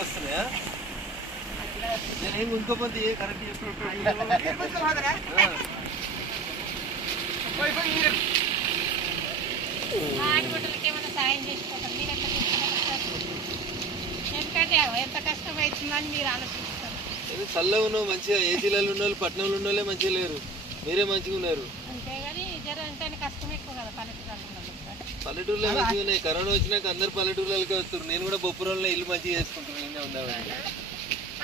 వస్తున్నాయా? నేనేం ఇంకోపోతే కరెక్ట్ ఆడబిడ్డలకి ఏమైనా సాయం చేసుకోవాలి. మీరు ఎందుకంటే ఎంత కష్టమవుతుందని మీరు ఆలోచిస్తారు. చల్లగా ఉన్నావు మంచిగా, ఏసీలలో ఉన్న వాళ్ళు పట్టణంలో ఉన్న వాళ్ళే మంచిగా లేరు, మీరే మంచిగా ఉన్నారు. అంతేగాని జర ఎంత కష్టం ఎక్కువ కదా పల్లెటూరులో మంచిగా ఉన్నాయి. కరోనా వచ్చినాక అందరు పల్లెటూరులకే వస్తారు. నేను కూడా బొప్పురోళ్ళ ఇల్లు మంచిగా చేసుకుంటున్నాను.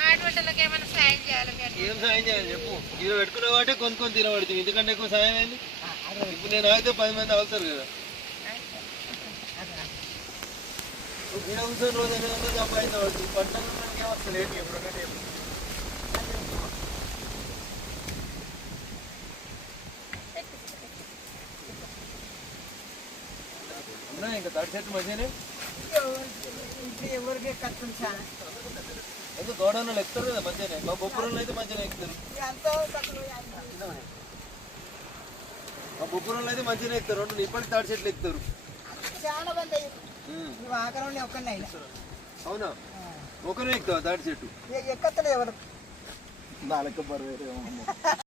ఆడబిడ్డలకి ఏమైనా సాయం చేయాలి. ఏం సాయం చేయాలి చెప్పు? ఇవి పెట్టుకునే వాటే కొనుక్కొని తినబడుతుంది. ఎందుకంటే ఎక్కువ సాయం అయింది. ఇప్పుడు నేను ఆగితే 10 మంది అవుతారు కదా. రోజు సంపాదించవచ్చు. పంటలు ఏమొస్తుంది ఇంకా తాటి చెట్టు మంచిగానే ఎవరికి కష్టం చాలా అయితే గోడౌన్లు ఎక్కుతారు కదా మంచిగానే. మా బొప్పురోళ్ళు అయితే మంచిగా ఎక్కుతారు. మా బొప్పురోళ్ళు అయితే మంచిగానే ఎక్కుతారు. ఇప్పటికి తాటి చెట్లు ఎక్కుతారు చాలా మంది. ఆకలి ఒక్కనే అవునా? ఒకనే ఎక్కుతావా తాటి చెట్టు? ఎక్కత్తలేదు ఎవరు. 4 బరువు